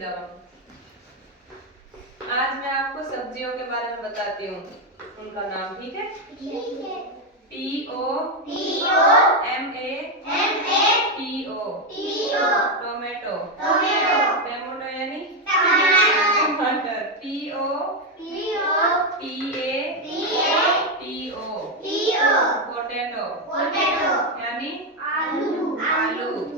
वृंदावन। आज मैं आपको सब्जियों के बारे में बताती हूँ, उनका नाम। ठीक है? TOMATO, tomato. टोमेटो यानी टमाटर। POTATO, पोटैटो यानी आलू। CARROT,